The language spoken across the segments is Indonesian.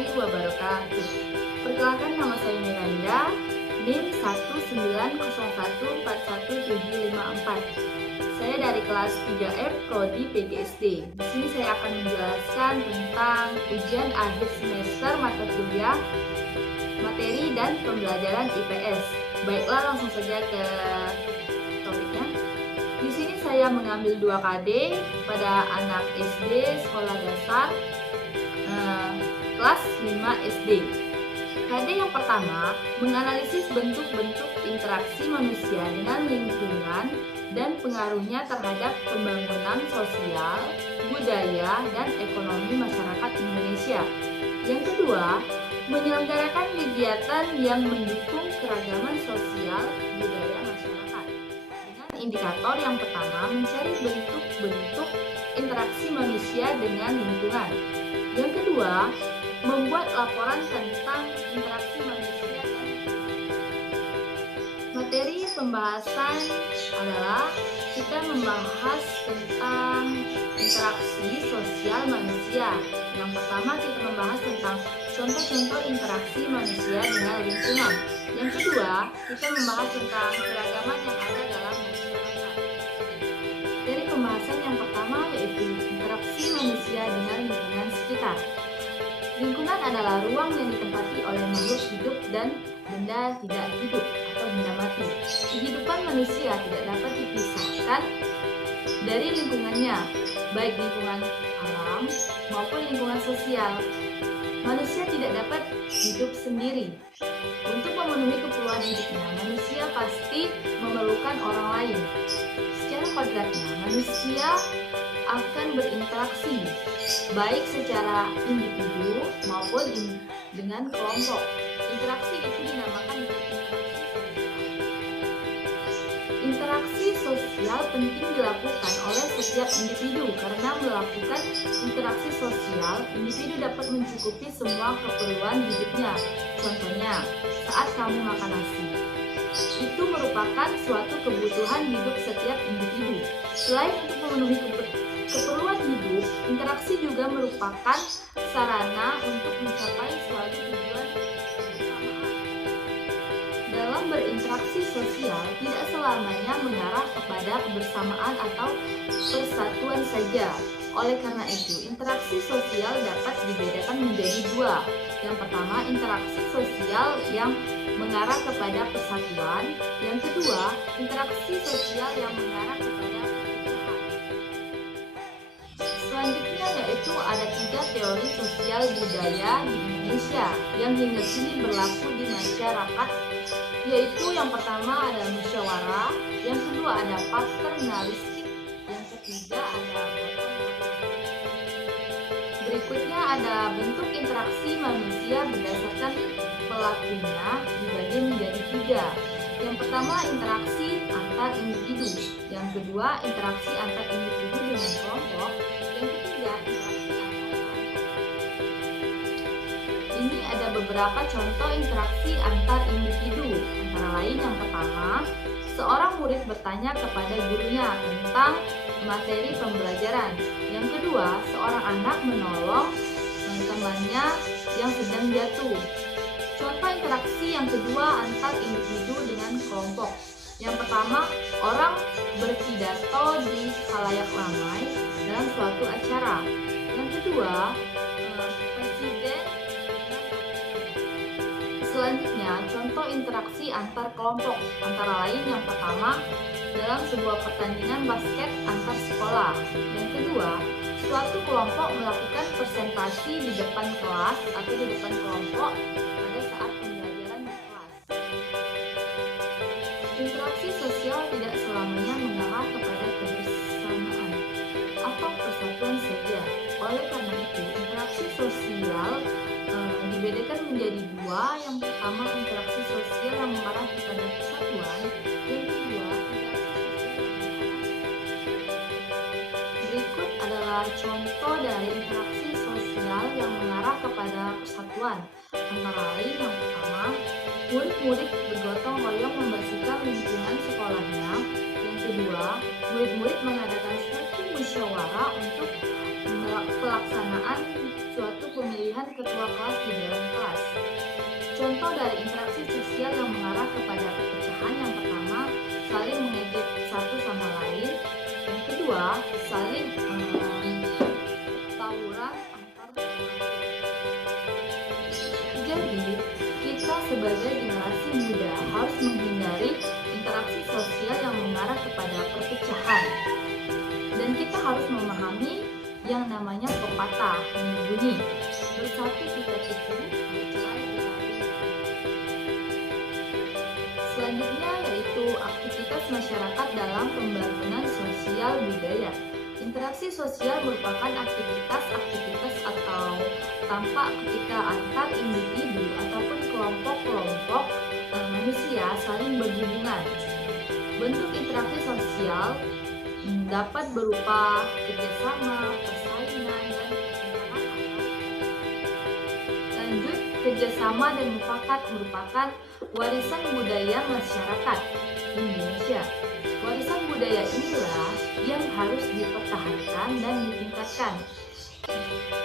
warahmatullahi wabarakatuh. Perkenalkan, nama saya Miranda, NIM 190141754. Saya dari kelas 3F Prodi PGSD. Di sini saya akan menjelaskan tentang ujian akhir semester mata kuliah, materi dan pembelajaran IPS. Baiklah, langsung saja ke topiknya. Di sini saya mengambil 2 KD pada anak SD sekolah dasar kelas 5 SD. KD yang pertama menganalisis bentuk-bentuk interaksi manusia dengan lingkungan dan pengaruhnya terhadap pembangunan sosial, budaya, dan ekonomi masyarakat Indonesia. Yang kedua, menyelenggarakan kegiatan yang mendukung keragaman sosial budaya masyarakat. Dengan indikator yang pertama, mencari bentuk-bentuk interaksi manusia dengan lingkungan. Yang kedua, membuat laporan tentang interaksi manusia dan materi pembahasan adalah kita membahas tentang interaksi sosial manusia. Yang pertama, kita membahas tentang contoh-contoh interaksi manusia dengan lingkungan. Yang kedua, kita membahas tentang keragaman yang ada dalam masyarakat. Dari pembahasan yang pertama yaitu interaksi manusia dengan lingkungan sekitar. Lingkungan adalah ruang yang ditempati oleh makhluk hidup dan benda tidak hidup atau benda mati. Kehidupan manusia tidak dapat dipisahkan dari lingkungannya, baik lingkungan alam maupun lingkungan sosial. Manusia tidak dapat hidup sendiri. Untuk memenuhi keperluan hidupnya, manusia pasti memerlukan orang lain. Secara kodratnya, manusia akan berinteraksi baik secara individu maupun dengan kelompok. Interaksi itu dinamakan interaksi sosial penting dilakukan oleh setiap individu karena melakukan interaksi sosial, individu dapat mencukupi semua keperluan hidupnya. Contohnya, saat kamu makan nasi, itu merupakan suatu kebutuhan hidup setiap individu. Selain untuk memenuhi keperluan hidup, interaksi juga merupakan sarana untuk mencapai suatu tujuan kebersamaan. Dalam berinteraksi sosial, tidak selamanya mengarah kepada kebersamaan atau persatuan saja. Oleh karena itu, interaksi sosial dapat dibedakan menjadi 2. Yang pertama, interaksi sosial yang mengarah kepada persatuan. Yang kedua, interaksi sosial yang mengarah kepada perpecahan. Selanjutnya yaitu ada 3 teori sosial budaya di Indonesia yang hingga kini berlaku di masyarakat, yaitu yang pertama ada musyawarah, yang kedua ada paternalistik, yang ketiga ada berikutnya ada bentuk interaksi manusia berdasarkan pelakunya dibagi menjadi 3. Yang pertama, interaksi antar individu. Yang kedua, interaksi antar individu dengan kelompok. Yang ketiga, interaksi antar kelompok. Ini ada beberapa contoh interaksi antar individu. Antara lain, yang pertama, seorang murid bertanya kepada gurunya tentang materi pembelajaran. Yang kedua, seorang anak menolong temannya yang sedang jatuh. Contoh interaksi yang kedua antar individu dengan kelompok. Yang pertama, orang berpidato di khalayak ramai dalam suatu acara. Yang kedua, presiden. Selanjutnya, contoh interaksi antar kelompok. Antara lain, yang pertama, dalam sebuah pertandingan basket antar sekolah. Yang kedua, suatu kelompok melakukan presentasi di depan kelas atau di depan kelompok pada saat pembelajaran di kelas. Interaksi sosial tidak selamanya mengarah kepada kebersamaan atau persatuan saja. Oleh karena itu, interaksi sosial dibedakan menjadi 2. Yang pertama, interaksi sosial yang mengarah kepada persatuan. Yang kedua, berikut adalah contoh dari interaksi sosial yang mengarah kepada persatuan. Antara lain, yang pertama, murid-murid bergotong royong membersihkan lingkungan sekolahnya. Yang kedua, murid-murid mengadakan suatu musyawarah untuk pelaksanaan suatu pemilihan ketua kelas di dari interaksi sosial yang mengarah kepada perpecahan. Yang pertama, saling mengejek satu sama lain. Yang kedua, saling tawuran antar. Jadi, kita sebagai generasi muda harus menghindari interaksi sosial yang mengarah kepada perpecahan. Dan kita harus memahami yang namanya pepatah yang berbunyi, bersatu kita teguh, bercerai kita runtuh. Selanjutnya yaitu aktivitas masyarakat dalam pembangunan sosial budaya. Interaksi sosial merupakan aktivitas atau tampak ketika antar individu ataupun kelompok-kelompok manusia saling berhubungan. Bentuk interaksi sosial dapat berupa kerjasama, persaingan, dan pertentangan. Lanjut, kerjasama dan mufakat merupakan warisan budaya masyarakat Indonesia. Warisan budaya inilah yang harus dipertahankan dan ditingkatkan.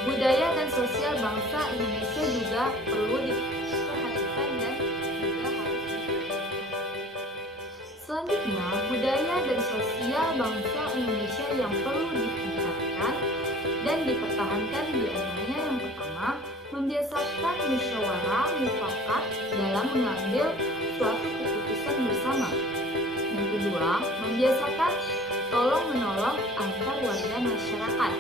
Budaya dan sosial bangsa Indonesia juga perlu diperhatikan dan juga harus ditingkatkan. Selanjutnya, budaya dan sosial bangsa Indonesia yang perlu ditingkatkan dan dipertahankan diantaranya yang pertama, membiasakan musyawarah mufakat dalam mengambil suatu keputusan bersama. Yang kedua, membiasakan tolong-menolong antar warga masyarakat.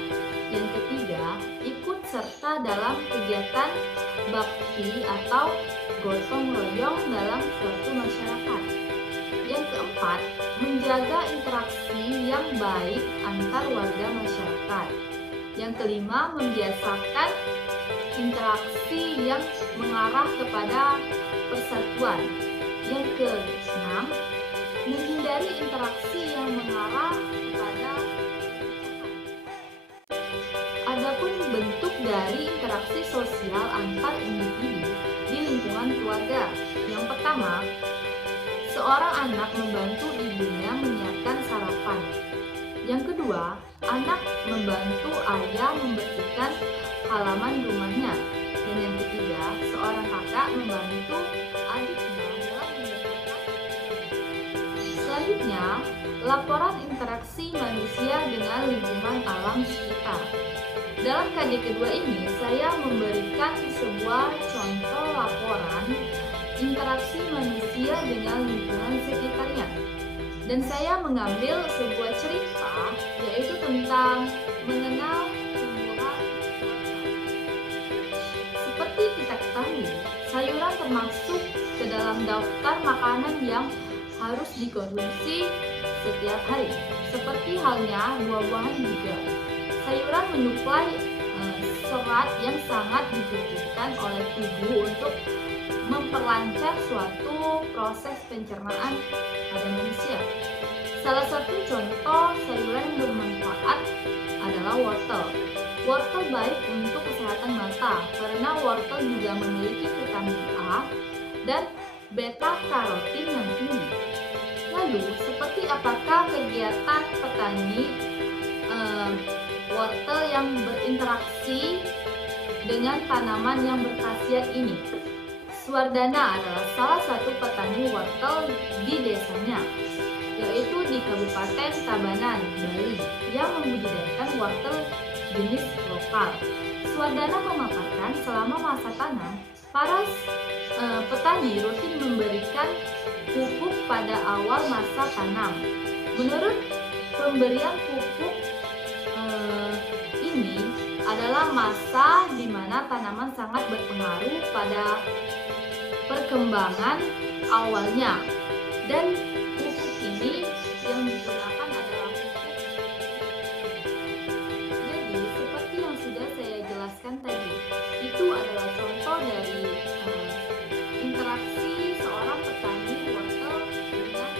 Yang ketiga, ikut serta dalam kegiatan bakti atau gotong royong dalam suatu masyarakat. Yang keempat, menjaga interaksi yang baik antar warga masyarakat. Yang kelima, membiasakan interaksi yang mengarah kepada persatuan. Yang keenam, menghindari interaksi yang mengarah kepada perpecahan. Adapun bentuk dari interaksi sosial antar individu di lingkungan keluarga. Yang pertama, seorang anak membantu ibunya menyiapkan sarapan. Yang kedua, anak membantu ayah membersihkan halaman rumahnya. Dan yang ketiga, seorang kakak membantu adiknya dalam membersihkan. Selanjutnya, laporan interaksi manusia dengan lingkungan alam sekitar. Dalam KD kedua ini, saya memberikan sebuah contoh laporan interaksi manusia dengan lingkungan sekitarnya. Dan saya mengambil sebuah cerita, yaitu tentang mengenal tumbuhan wortel. Seperti kita ketahui, sayuran termasuk ke dalam daftar makanan yang harus dikonsumsi setiap hari. Seperti halnya buah-buahan juga. Sayuran menyuplai serat yang sangat dibutuhkan oleh tubuh untuk memperlancar suatu proses pencernaan pada manusia. Salah satu contoh sayuran yang bermanfaat adalah wortel. Wortel baik untuk kesehatan mata karena wortel juga memiliki vitamin A dan beta karotin yang tinggi. Lalu, seperti apakah kegiatan petani wortel yang berinteraksi dengan tanaman yang berkhasiat ini? Suwardana adalah salah satu petani wortel di desanya, yaitu di Kabupaten Tabanan, Bali, yang membudidayakan wortel jenis lokal. Suwardana memaparkan selama masa tanam, para petani rutin memberikan pupuk pada awal masa tanam. Menurut pemberian pupuk ini adalah masa di mana tanaman sangat berpengaruh pada perkembangan awalnya, dan pupuk ini yang digunakan adalah pupuk. Jadi seperti yang sudah saya jelaskan tadi, itu adalah contoh dari interaksi seorang petani wortel dengan.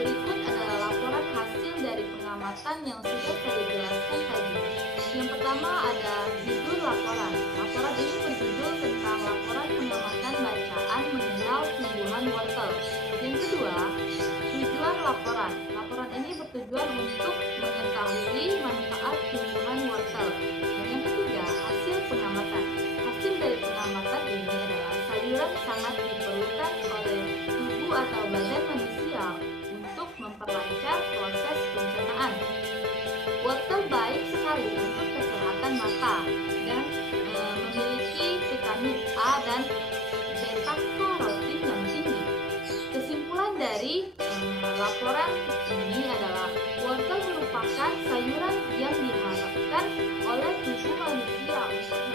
Berikut adalah laporan hasil dari pengamatan yang sudah saya jelaskan tadi. Yang pertama ada judul laporan. Laporan ini berjudul tentang laporan pengamatan bacaan mengenal tumbuhan wortel. Yang kedua, tujuan laporan. Laporan ini bertujuan untuk mengetahui manfaat tumbuhan wortel. Dan yang ketiga, hasil pengamatan. Hasil memperlancar proses pencernaan. Wortel baik sekali untuk kesehatan mata dan memiliki vitamin A dan beta karotin yang tinggi. Kesimpulan dari laporan ini adalah wortel merupakan sayuran yang diharapkan oleh tubuh manusia untuk